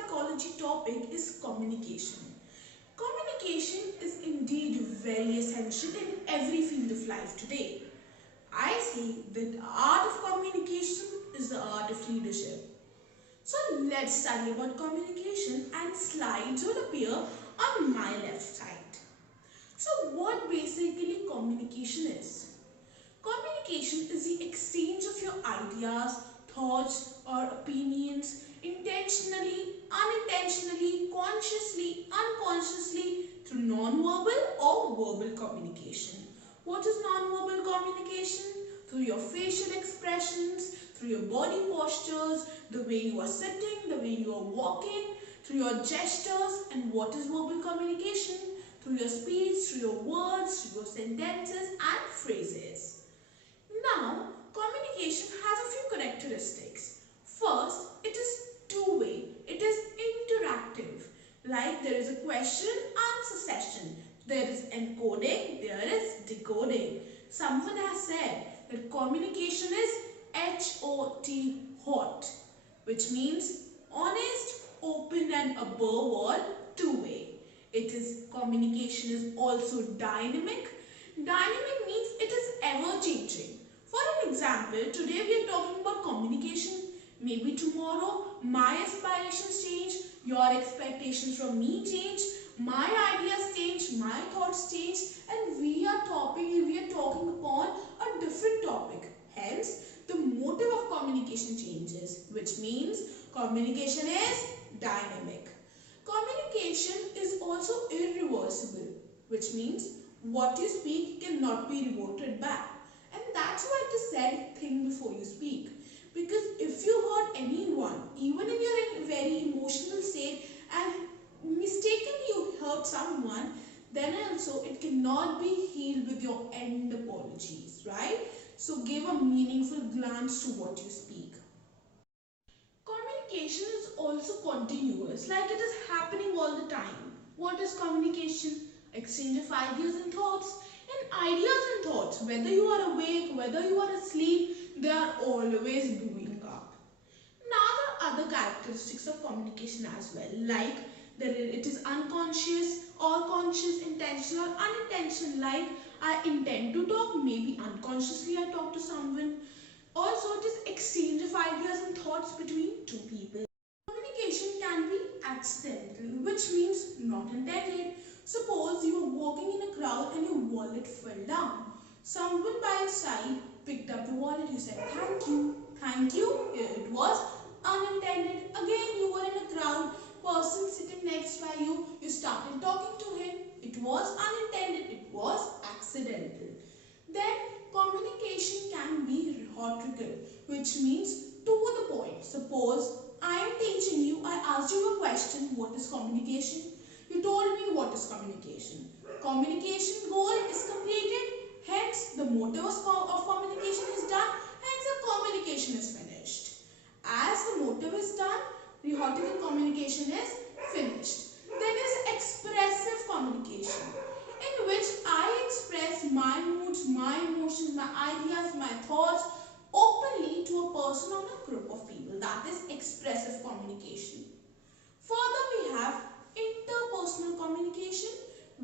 psychology topic is communication. Communication is indeed very essential in every field of life today. I say that the art of communication is the art of leadership. So let's study about communication, and slides will appear on my left side. So what basically communication is? Communication is the exchange of your ideas, thoughts or opinions intentionally, unintentionally, consciously, unconsciously through non-verbal or verbal communication. What is non-verbal communication? Through your facial expressions, through your body postures, the way you are sitting, the way you are walking, through your gestures. And what is verbal communication? Through your speech, through your words, through your sentences and phrases. Now, communication has a few characteristics. First, it is two-way. It is interactive. Like there is a question-answer session. There is encoding, there is decoding. Someone has said that communication is HOT, hot, which means honest, open and above all, two-way. Communication is also dynamic. Dynamic means it is ever-changing. For an example, today we are talking about communication. Maybe tomorrow my aspirations change, your expectations from me change, my ideas change, my thoughts change, and we are talking upon a different topic. Hence, the motive of communication changes, which means communication is dynamic. Communication is also irreversible, which means what you speak cannot be reverted back. And that's why it is said, think before you speak. Because if you hurt anyone, even if you're in a very emotional state and mistakenly you hurt someone, then also it cannot be healed with your end apologies, right? So give a meaningful glance to what you speak. Communication is also continuous, like it is happening all the time. What is communication? Exchange of ideas and thoughts. And ideas and thoughts, whether you are awake, whether you are asleep, they are always brewing up. Now there are other characteristics of communication as well, like it is unconscious or conscious, intentional or unintentional, like I intend to talk, maybe unconsciously I talk to someone. Also, it is exchange of ideas and thoughts between two people. Communication can be accidental, which means not intended. Suppose you are walking in a crowd and your wallet fell down. Someone by your side picked up the wallet. You said, "Thank you." Thank you. It was unintended. Again, you were in a crowd. Person sitting next by you. You started talking to him. It was unintended. It was accidental. Then communication can be rhetorical, which means to the point. Suppose I am teaching you. I asked you a question. What is communication? You told me what is communication. Communication goal is completed. Hence, the motive of communication is done. Hence, the communication is finished. As the motive is done, rhetorical communication is finished. Then is expressive communication, in which I express my moods, my emotions, my ideas, my thoughts openly to a person or a group of people. That is expressive communication. Further, we have interpersonal communication,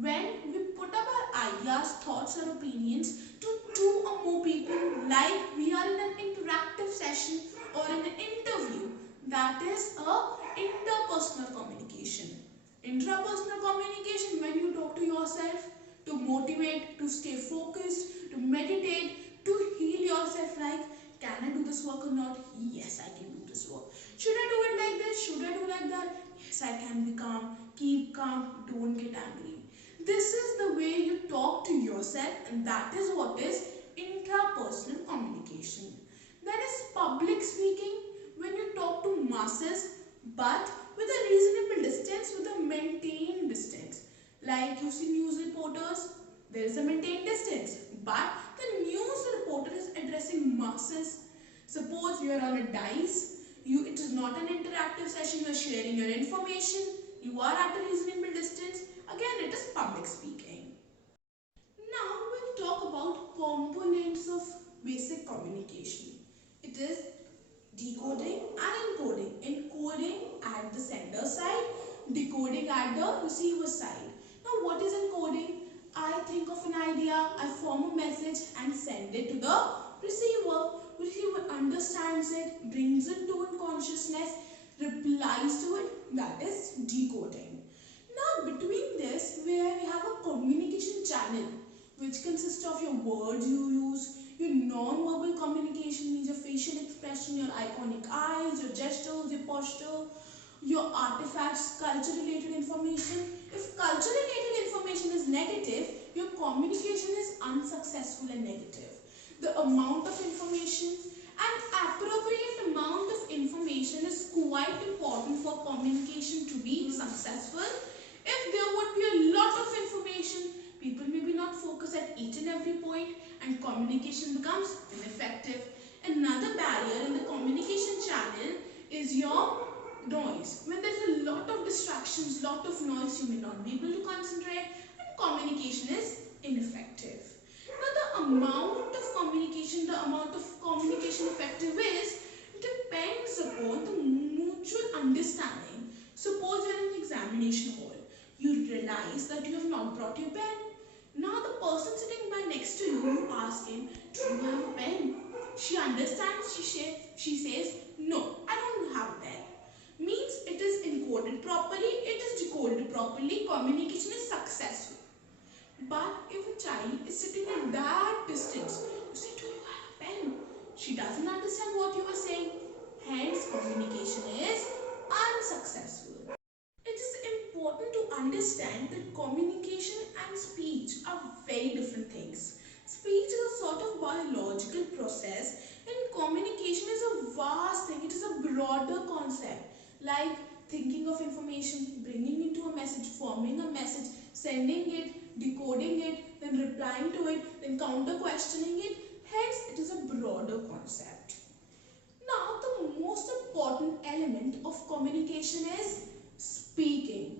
when we put up our ideas, thoughts or opinions to two or more people, like we are in an interactive session or in an interview. That is a interpersonal communication. Intrapersonal communication, when you talk to yourself to motivate, to stay focused, to meditate, to heal yourself, like, can I do this work or not? Yes, I can do this work. Should I do it like this? Should I do like that? Yes, I can be calm. Keep calm. Don't get angry. This is the way you talk to yourself, and that is what is intrapersonal communication. Then is public speaking, when you talk to masses but with a reasonable distance, with a maintained distance. Like you see news reporters, there is a maintained distance, but the news reporter is addressing masses. Suppose you are on a dice, it is not an interactive session, you are sharing your information, you are at a reasonable distance. Again, it is public speaking. Now we'll talk about components of basic communication. It is decoding and encoding. Encoding at the sender side, decoding at the receiver side. Now what is encoding? I think of an idea, I form a message and send it to the receiver. Receiver understands it, brings it to consciousness, replies to it, that is decoding. Now between this, where we have a communication channel which consists of your words you use, your non-verbal communication means your facial expression, your iconic eyes, your gestures, your posture, your artifacts, culture related information. If culture related information is negative, your communication is unsuccessful and negative. The amount of information, an appropriate amount of information is quite important for communication to be successful. If there would be a lot of information, people may be not focused at each and every point and communication becomes ineffective. Another barrier in the communication channel is your noise. When there is a lot of distractions, lot of noise, you may not be able to concentrate and communication is ineffective. Now the amount of communication effective is depends upon the mutual understanding. Suppose you're in an examination hall. You realize that you have not brought your pen. Now the person sitting by next to you, you ask him, do you have a pen? She understands, she says, no, I don't have a pen. Means it is encoded properly, it is decoded properly, communication is successful. But if a child is sitting at that distance, you say, do you have a pen? She doesn't understand what you are saying. Hence, communication is unsuccessful. It is important to understand that communication and speech are very different things. Speech is a sort of biological process and communication is a vast thing. It is a broader concept like thinking of information, bringing into a message, forming a message, sending it, decoding it, then replying to it, then counter questioning it. Hence, it is a broader concept. Now, the most important element of communication is speaking.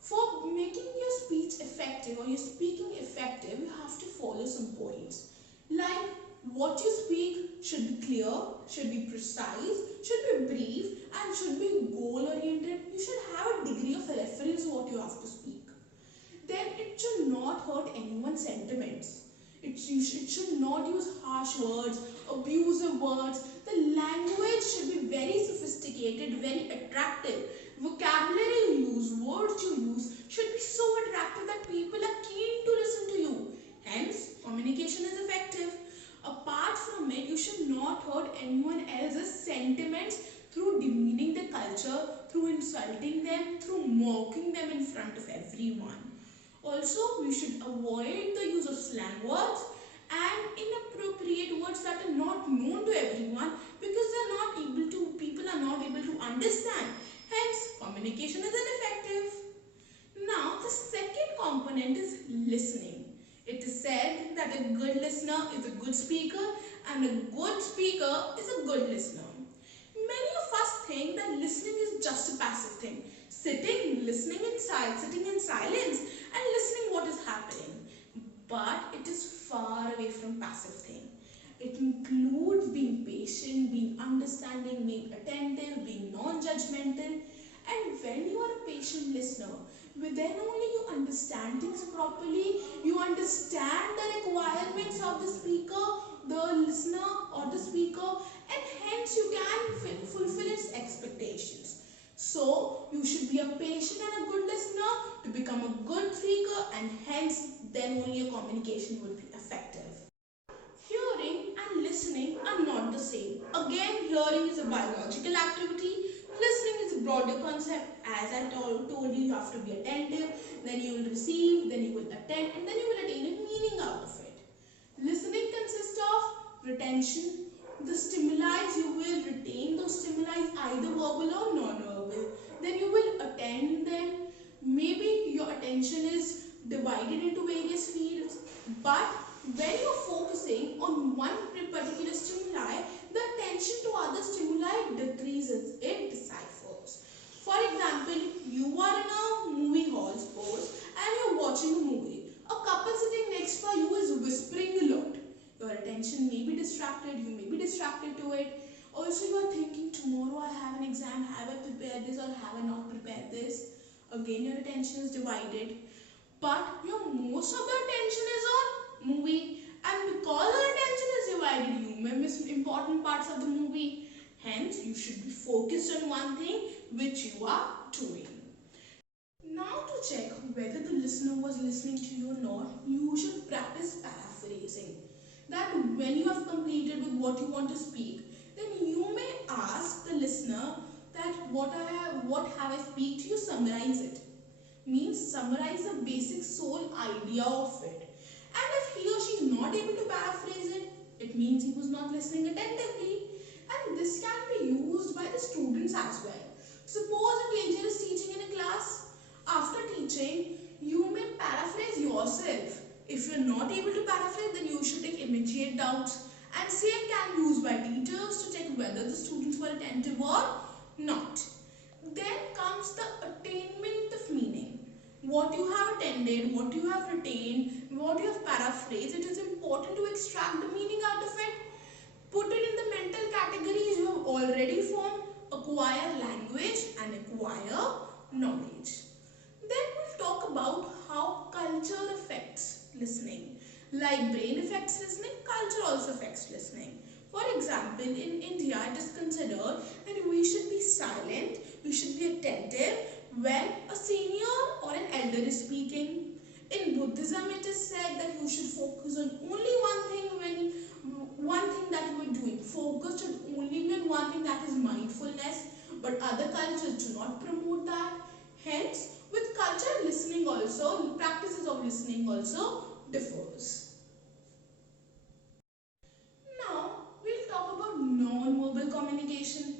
For making your speech effective or your speaking effective, you have to follow some points. Like what you speak should be clear, should be precise, should be brief and should be goal oriented. You should have a degree of reference what you have to speak. Then it should not hurt anyone's sentiments. It should not use harsh words, abusive words. The language should be very sophisticated, very attractive. Vocabulary you use, words you use should be so attractive that people are keen to listen to you. Hence, communication is effective. Apart from it, you should not hurt anyone else's sentiments through demeaning the culture, through insulting them, through mocking them in front of everyone. Also, we should avoid the use of slang words and inappropriate words that are not known to everyone because people are not able to understand. Hence, communication is ineffective. Now, the second component is listening. It is said that a good listener is a good speaker and a good speaker is a good listener. Many of us think that listening is just a passive thing. Sitting in silence and listening what is happening. But it is far away from passive thing. It includes being patient, being understanding, being attentive, being non-judgmental. And when you are a patient listener, then only you understand things properly, you understand the requirements of the speaker, the listener or the speaker, and hence you can fulfill its expectations. So, you should be a patient and a good listener to become a good speaker and hence then only your communication would be effective. Hearing and listening are not the same. Again, hearing is a biological activity. Listening is a broader concept. As I told you, you have to be attentive, then you will receive, then you will attend, and then you will attain a meaning out of it. Listening consists of retention. The stimuli, you will retain those stimuli either verbal or non-verbal. Then you will attend them. Maybe your attention is divided into various fields, but when you're focusing on one particular stimuli, the attention to other stimuli decreases, it deciphers. For example, you are in a movie hall, suppose, and you're watching a movie. A couple sitting next by you is whispering a lot. Your attention may be distracted, you may be distracted to it, or Also, you are thinking tomorrow I have an exam, have I prepared this or have I not prepared this? Again, your attention is divided. But your most of the attention is on movie, and because your attention is divided, you may miss important parts of the movie. Hence, you should be focused on one thing which you are doing. Now to check whether the listener was listening to you or not, you should practice paraphrasing. That when you have completed with what you want to speak, then you may ask the listener that what have I speak to you, summarize it. Means summarize the basic sole idea of it. And if he or she is not able to paraphrase it, it means he was not listening attentively. And this can be used by the students as well. Suppose a teacher is teaching in a class. After teaching, you may paraphrase yourself. If you are not able to paraphrase, then you should take immediate doubts. And same can be used by teachers to check whether the students were attentive or not. Then comes the attainment of meaning. What you have attended, what you have retained, what you have paraphrased, it is important to extract the meaning out of it. Put it in the mental categories you have already formed: acquire language and acquire knowledge. Then we'll talk about how culture affects listening. Like brain affects listening, culture also affects listening. For example, in India, it is considered that we should be silent, we should be attentive when a senior or an elder is speaking. In Buddhism, it is said that you should focus on only one thing that you are doing. Focus should only be on one thing, that is mindfulness. But other cultures do not promote that. Hence, with culture, listening also, practices of listening also differs. Now, we'll talk about non-verbal communication,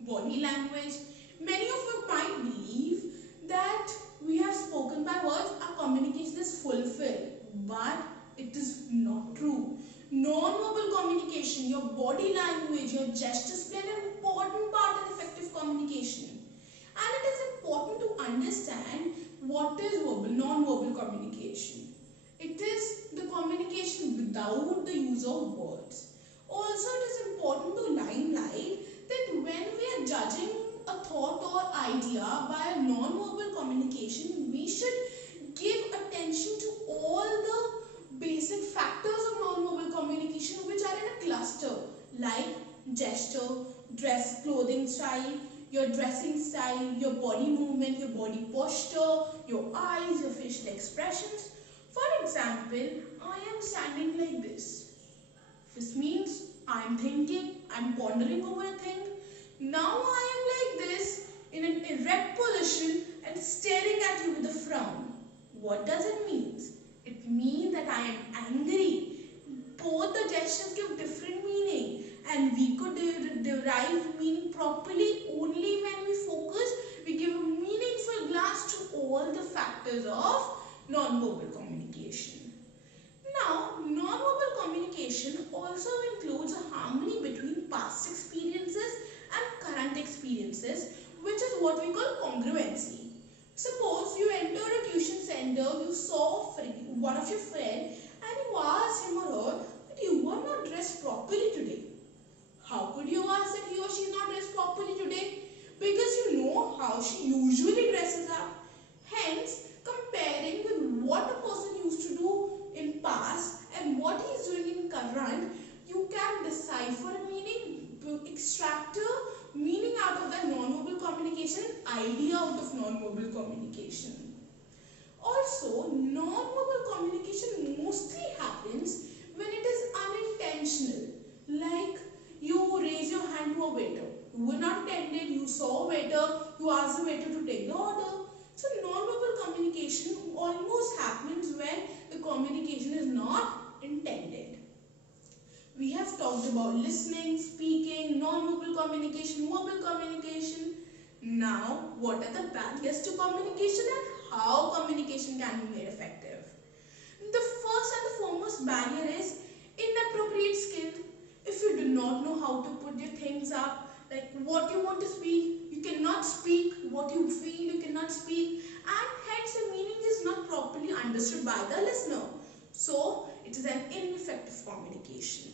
body language. Many of you might believe that we have spoken by words, our communication is fulfilled, but it is not true. Non-verbal communication, your body language, your gestures play an important part in effective communication. And it is important to understand what is verbal, non-verbal communication. It is the communication without the use of words. Also, it is important to limelight that when we are judging a thought or idea by a non-verbal communication, we should give attention to all the basic factors of non-verbal communication which are in a cluster, like gesture, dress, clothing style, your dressing style, your body movement, your body posture, your eyes, your facial expressions. For example, I am standing like this. This means I am thinking, I am pondering over a thing. Now I am like this in an erect position and staring at you with a frown. What does it mean? It means that I am angry. Both the gestures give different meaning, and we could derive meaning properly only when we focus, we give a meaningful glance to all the factors of non-verbal communication. Now, non-verbal communication also includes a harmony between past experiences and current experiences, which is what we call congruency. Suppose you enter a tuition center, you saw one of your friends and you asked him or her that you are not dressed properly today. How could you ask that he or she is not dressed properly today? Because you know how she usually dresses up. Hence, comparing with what a person used to do in past and what he is doing in current, you can decipher a meaning, extract a meaning out of the non-verbal communication, idea out of non-verbal communication. Also, non-verbal communication mostly happens when it is unintentional. Like you raise your hand to a waiter. You were not intended, you saw a waiter, you asked the waiter to take the order. So non-verbal communication almost happens when the communication is not intended. We have talked about listening, speaking, non-verbal communication, verbal communication. Now, what are the barriers to communication and how communication can be made effective? The first and the foremost barrier is inappropriate skill. If you do not know how to put your things up, like what you want to speak, you cannot speak. What you feel, you cannot speak. And hence the meaning is not properly understood by the listener. So, it is an ineffective communication.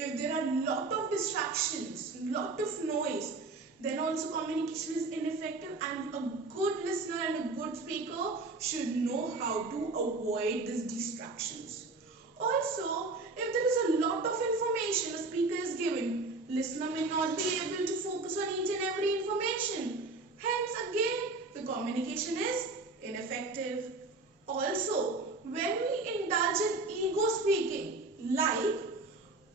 If there are a lot of distractions, lot of noise, then also communication is ineffective, and a good listener and a good speaker should know how to avoid these distractions. Also, if there is a lot of information a speaker is giving, listener may not be able to focus on each and every information. Hence again, the communication is ineffective. Also, when we indulge in ego speaking, like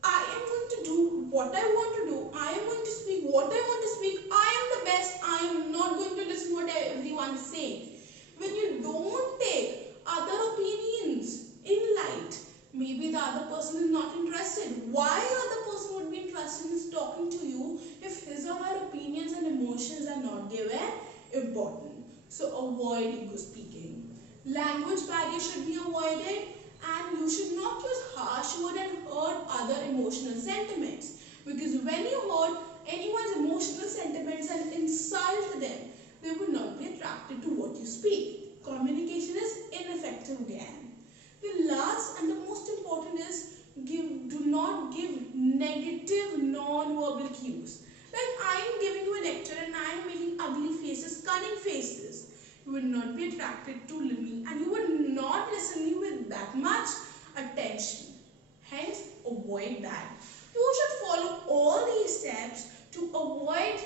I am going to do what I want to do, I am going to speak what I want to speak, I am the best, I am not going to listen what everyone is saying. When you don't take other opinions in light, maybe the other person is not interested. Why other person would be interested in talking to you if his or her opinions and emotions are not given important? So avoid ego speaking. Language barrier should be avoided, and you should not use harsh word and hurt other emotional sentiments, because when you hurt anyone's emotional sentiments and insult them, they would not be attracted to what you speak. Communication is ineffective again. The last and the most important is do not give negative non-verbal cues. Like I am giving you a lecture and I am making ugly faces, cunning faces. You would not be attracted to me, and you would not listen to me with that much attention. Hence, avoid that. You should follow all these steps to avoid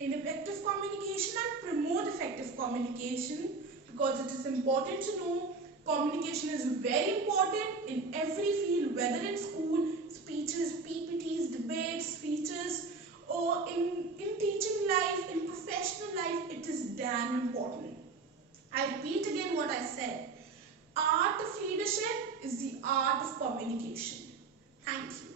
ineffective communication and promote effective communication, because it is important to know communication is very important in every field, whether in school, speeches, PPTs, debates, speeches, or in teaching life, in professional life. It is damn important. I repeat again what I said. Art of leadership is the art of communication. Thank you.